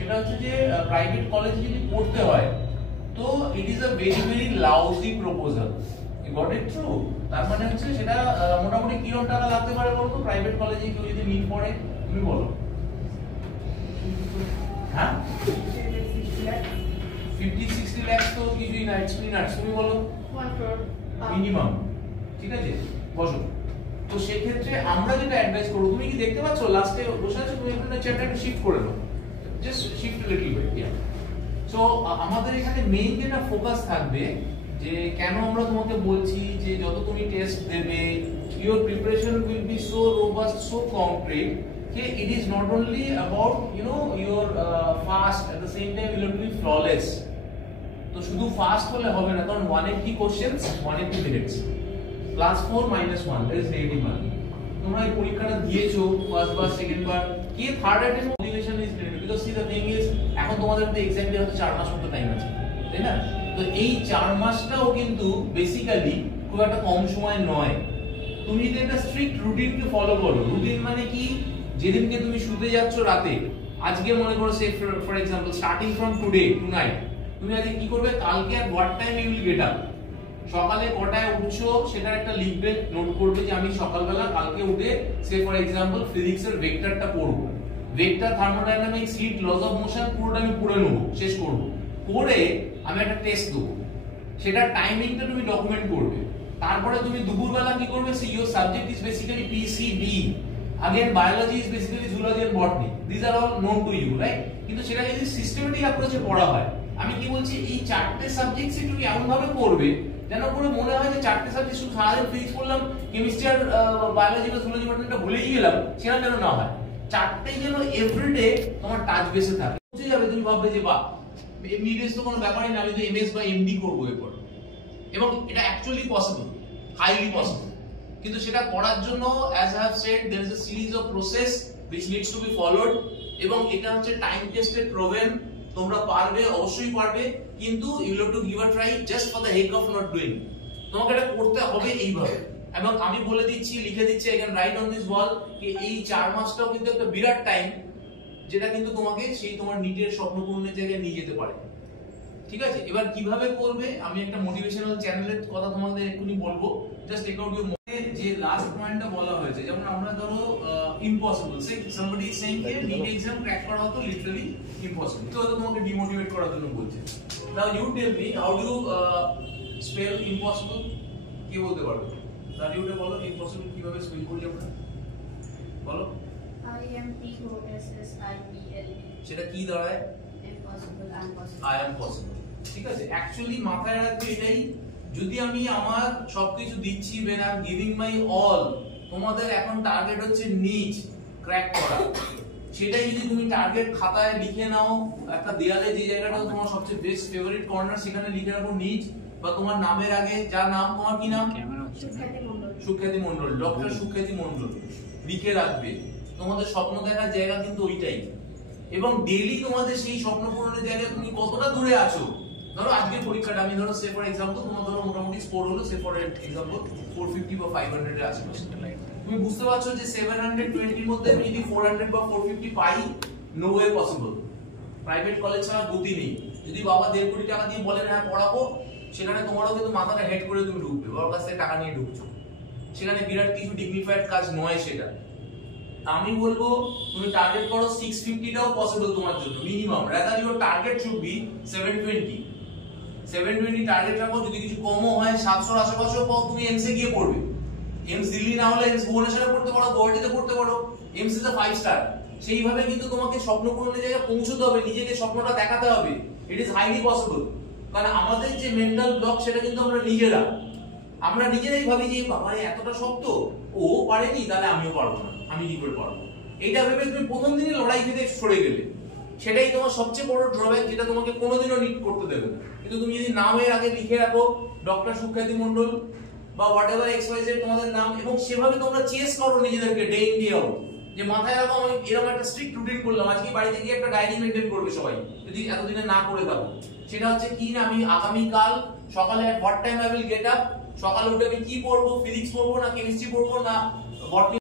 সেটা হচ্ছে যে প্রাইভেট কলেজে যদি পড়তে হয় তো it is a very very lousy proposal. Got it true? তার মানে হচ্ছে সেটা মোটামুটি কিরকম টাকা লাগতে পারে বলতো প্রাইভেট কলেজে কেউ যদি নিট পড়ে? তুমি বলো। হ্যাঁ 50-60 লাখ তো কিছুই না, ইটস পিনাটস। তুমি বলো 1 crore মিনিমাম। ঠিক আছে, বসো। তো সেই ক্ষেত্রে আমরা যেটা অ্যাডভাইস করব, তুমি কি দেখতে পাচ্ছ লাস্টে বসে আছো, তুমি এখানে চেয়ারটা শিফট করে নাও, just shift little bit. Yeah so আমাদের এখানে মেইন যেটা ফোকাস থাকবে যে কেন আমরা তোমাকে বলছি যে যত তুমি টেস্ট দেবে your preparation will be so robust, so concrete that it is not only about your fast, at the same time it will be flawless. তো শুধু ফাস্ট হলে হবে না, কারণ 180 questions 180 minutes plus 4 minus 1 that is negative মান। তোমরা এই পরীক্ষাটা দিয়েছো ফার্স্ট বার সেকেন্ড বার, কি third attempt motivation is needed, because see the thing is এখন তোমাদের তো এক্স্যাক্টলি হয়তো 4 মাস মতো টাইম আছে, তাই না? তো এই 4 মাসটাও কিন্তু বেসিক্যালি খুব একটা কম সময় নয়। তুমি যদি একটা স্ট্রিক্ট রুটিনকে ফলো করো, রুটিন মানে কি, যেদিনকে তুমি শুতে যাচ্ছ রাতে, আজকে মনে করো say for example starting from today tonight, তুমি আজকে কি করবে, কালকে আর what time you will get up, সকালে কটায় উঠছো সেটার একটা লিখবে, নোট করবে যে আমি সকালবেলা কালকে উঠে সে ফর এক্সাম্পল ফিজিক্স এর ভেক্টরটা পড়বো, vector thermodynamics heat laws of motion পুরোটা আমি পড়ে নেবো, শেষ করবো, করে আমি একটা টেস্ট দেবো, সেটা টাইমিংটা তুমি ডকুমেন্ট করবে। তারপরে তুমি দুপুরবেলা কি করবে, C your subject is basically PCB, again biology is basically zoology and botany, these are all known to you, right? কিন্তু সেটা যদি সিস্টেমেটিক অ্যাপ্রোচে পড়া হয়, আমি কি বলছি, এই চারটে সাবজেক্টসই তুমি এমন ভাবে পড়বে যেন করে মনে হয় যে চারটে সাবজেক্ট শুধু সারাদিন ফিজিক্স পড়লাম, কেমিস্ট্রি আর বায়োলজি বা জুলজি বটনিটা ভুলেই গেলাম, সেটা যেন না হয়, চারটেই যেন এভরিডে তোমার টাচ বেসে থাকে। বুঝে যাবে, তুমি ভাববে যে বাহ এমবিবিএস তো কোনো ব্যাপারই না, আমি তো এমএস বা এমডি করবো এরপর, এবং এটা অ্যাকচুয়ালি পসিবল, হাইলি পসিবল। কিন্তু সেটা করার জন্য as I have said there is a series of process which needs to be followed, এবং এটা হচ্ছে টাইম টেস্টেড প্রোভেন, তোমরা পারবে, অবশ্যই পারবে, কিন্তু you have to give a try just for the heck of not doing, তোমাকে এটা করতে হবে এইভাবে। এবং আমি বলে দিচ্ছি, লিখে দিচ্ছি, I can write on this wall যে এই 4 মাসটাও কিন্তু একটা বিরাট টাইম, যেটা কিন্তু তোমাকে সেই তোমার নিটের স্বপ্ন পূরণের জায়গায় নিয়ে যেতে পারে। ঠিক আছে, এবার কিভাবে করবে আমি একটা মোটিভেশনাল চ্যানেলের কথা তোমাদের এক্ষুনি বলবো, জাস্ট টেক আউট ইউর মনে যে লাস্ট পয়েন্টটা বলা হয়েছে, যেমন আমরা ধরো impossible, say somebody is saying যে নিট এক্সাম ক্র্যাক করা হতো লিটারালি ইম্পসিবল, তো তোমাকে ডিমোটিভেট করার জন্য বলছে। Now you tell me how do spell impossible, কি বলতে পারবে? তাহলে ইউটা বলো ইম্পসিবল কিভাবে স্পেল করি আমরা, বলো। IMPOSSIBLE, সেটা কি দাঁড়ায়? impossible, impossible, I am possible। ঠিক আছে, অ্যাকচুয়ালি মাথায় রাখবে এটাই, যদি আমি আমার সবকিছু দিচ্ছি, when I am giving my all, তোমাদের এখন টার্গেট হচ্ছে নিচ ক্র্যাক করা, সেটাই যদি তুমি টার্গেট খাতায় লিখে নাও, একটা দেয়ালে যে জায়গাটা তোমার সবচেয়ে বেস্ট ফেভারিট কর্নার, সেখানে লিখে রাখো নিচ, বা তোমার নামের আগে যার নাম, তোমার কি নাম? সুখ্যাতি মণ্ডল, ডক্টর সুখ্যাতি মণ্ডল লিখে রাখবে। তোমাদের স্বপ্ন দেখার জায়গা কিন্তু ওইটাই, এবং ডেইলি তোমাদের সেই স্বপ্ন পূরণের জায়গায় তুমি কতটা দূরে আছো। ধরো আজকের পরীক্ষাটা আমি ধরো সে ফর এক্সাম্পল তোমার ধরো মোটামুটি স্কোর হলো সে ফর এক্সাম্পল 450 বা 500 এর আশেপাশে, তুমি বুঝতে পারছো যে 720 এর মধ্যে আমি যদি 400 বা 450 পাই, no way possible, private college ছাড়া গতি নেই। যদি বাবা 1.5 কোটি টাকা দিয়ে বলেন হ্যাঁ পড়াবো, সেখানে তোমারও কিন্তু মাথাটা হেড করে তুমি ঢুকবে, বাবার কাছ থেকে টাকা নিয়ে ঢুকছো, সেখানে বিরাট কিছু ডিগনিফাইড কাজ নয় সেটা। আমি বলবো তুমি টার্গেট করো 650 টাও পসিবল তোমার জন্য minimum, rather your target should be 720 target রাখো, যদি কিছু কমও হয় 700 এর আশেপাশেও পাও, তুমি এমস এ গিয়ে পড়বে, এমস দিল্লি না হলে এমস ভুবনেশ্বরে পড়তে পারো, গুয়াহাটিতে পড়তে পারো, এমস ইজ আ 5 স্টার। সেইভাবে কিন্তু তোমাকে স্বপ্ন পূরণের জায়গায় পৌঁছতে হবে, নিজেকে স্বপ্নটা দেখাতে হবে, ইট ইজ হাইলি পসিবল। কারণ আমাদের যে মেন্টাল ব্লক সেটা কিন্তু আমরা নিজেরাই ভাবি যে বাবা এতটা শক্ত, ও পারেনি তাহলে আমিও পারবো না, আমি কি করে পারবো, এইটা ভেবে তুমি প্রথম দিনই লড়াই থেকে সরে গেলে, সেটাই তোমার সবচেয়ে বড় ড্রব্যাক, যেটা তোমাকে কোনোদিনও নিট করতে দেবে না। কিন্তু তুমি যদি নামের আগে লিখে রাখো ডক্টর সুখ্যাতি মণ্ডল বা হোয়াটএভার এক্সওয়াইজেড তোমাদের নাম, এবং সেভাবে তোমরা চেস করো নিজেদেরকে ডে ইন ডে আউট, যে মাথায় রাখো আমি এরকম একটা স্ট্রিক্ট রুটিন করলাম, আজকে বাড়িতে গিয়ে একটা ডায়েরি মেইনটেইন করবে সবাই, যদি এতদিনে না করে থাকো। সেটা হচ্ছে কি না, আমি আগামী কাল সকালে what time I will get up, সকালে উঠে আমি কি পড়বো, ফিজিক্স পড়বো না কেমিস্ট্রি পড়বো না বটনি